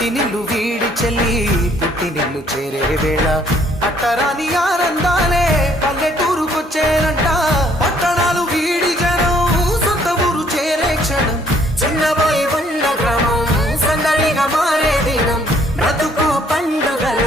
మట్టినిల్లు వీడి చెల్లి పుట్టినిల్లు చేరే వేళ అట్టరాని ఆనందాలే పల్లెటూరుకొచ్చేనంట. పట్టణాలు వీడి జనం సొంత ఊరు చేరే క్షణం చిన్నబోయి ఉన్న గ్రామం సందడిగా మారే దినం బ్రతుకు పండుగల